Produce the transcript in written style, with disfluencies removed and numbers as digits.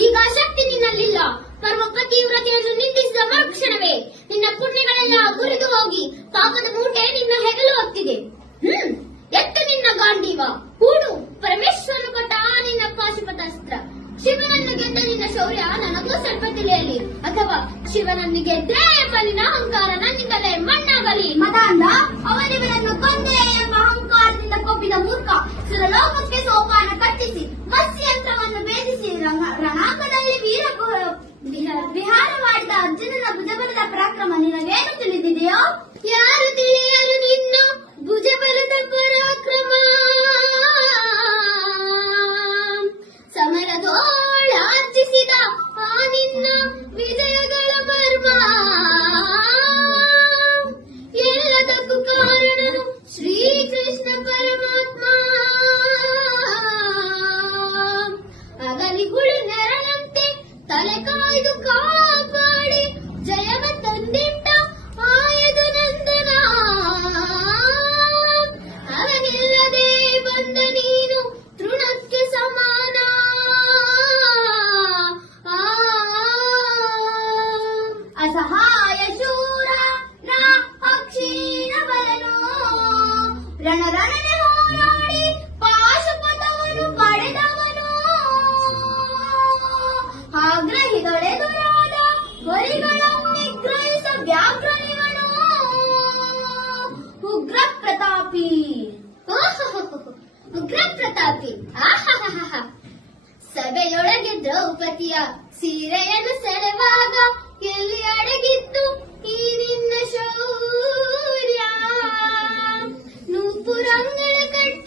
ಈಗ ಆ ಶಕ್ತಿ ನಿನ್ನಲ್ಲಿಲ್ಲ. ಪರಮ ಪತಿವ್ರತೆಯನ್ನು ನಿಂದಿಸಿದ ಮರುಕ್ಷಣವೇ ನಿನ್ನ ಪುಣ್ಯಗಳೆಲ್ಲ ಮುರಿದು ಹೋಗಿ ಪಾಪದ ಮೂಟೆ ನಿನ್ನ ಹೆಗಲು ಹೊತ್ತಿದೆ. ಎತ್ತ ನಿನ್ನ ಗಾಂಡೀವ, ಹೂಡು ಪರಮೇಶ್ವರನು ಕೊಟ್ಟ ನಿನ್ನ ಪಾಶುಪತಾಸ್ತ್ರ. ಶಿವನನ್ನು ಗೆದ್ದ ನಿನ್ನ ಶೌರ್ಯ ನನಗೂ ಸ್ವಲ್ಪ ತಿಳಿಯಲಿ, ಅಥವಾ ಶಿವನನ್ನು ಗೆದ್ದೇ ಎಂಬ ನಿನ್ನ ಅಹಂಕಾರ ನನ್ನಿಂದಲೇ ಮಣ್ಣಾಗಲಿ. ಮತಾಂಧ, ಅವನಿವನನ್ನು ಕೊಂದೆ ಎಂಬ ಅಹಂಕಾರದಿಂದ ಕೊಬ್ಬಿದ ಮೂರ್ಖ ಸುರಲೋಕಕ್ಕೆ ಸೋಪಾನ ಕಟ್ಟಿಸಿ ಮತ್ಸ್ಯಂತ್ರವನ್ನು ಭೇದಿಸಿ ರಣಾಂಗದಲ್ಲಿ ವಿಹಾರವಾಡಿದ ಅರ್ಜುನನ ಭುಜಬಲದ ಪರಾಕ್ರಮ ನಿನಗೇನು ತಿಳಿದಿದೆಯೋ? ಯಾರು ತಿಳಿಯರು ನಿನ್ನ ಭುಜಬಲದ ಪರಾಕ್ರಮ. ಸಮರದೋಳಾರ್ಜಿಸಿದ ಆ ನಿನ್ನ ವಿಜಯಗಳ ಮರ್ಮ. ಎಲ್ಲದಕ್ಕೂ ಕಾರಣನು ಶ್ರೀಕೃಷ್ಣ ಪರಮಾತ್ಮ. ಅಗಲಿಗುಳು ನೆರಳಂತೆ ತಲೆ ಕಾಯ್ದು ಕಾಪಾಡಿ ಜಯವ ತಂದಿಟ್ಟ ಆಯದು ನಂದನ. ಅವನಿಲ್ಲದೆ ಬಂದ ನೀನು ತೃಣಕ್ಕೆ ಸಮಾನ. ಅಸಹಾಯ ಶೂರ ನಾ ಅಕ್ಷೀಣ ಬಲನು ರಣರಣನೆ ಹೋರಾಡಿ ಪಾಶುಪತವನ್ನು ಪಡೆದವನು. ಆಗ್ರಹಿಗಳೆದುರಾದ ಬರಿಗಳನ್ನು ನಿಗ್ರಹಿಸ ವ್ಯಾಘ್ರನಿವನು ಉಗ್ರ ಪ್ರತಾಪಿ. ಉಗ್ರ ಪ್ರತಾಪಿ. ಸಭೆಯೊಳಗೆ ದ್ರೌಪದಿಯ ಸೀರೆಯನ್ನು ಸೆಳೆವಾಗ ಎಲ್ಲಿ ಅಡಗಿತ್ತು ಈ ನಿನ್ನ ಶೌರ್ಯ. ನೂಪುರಂಗಳ ಕಟ್ಟ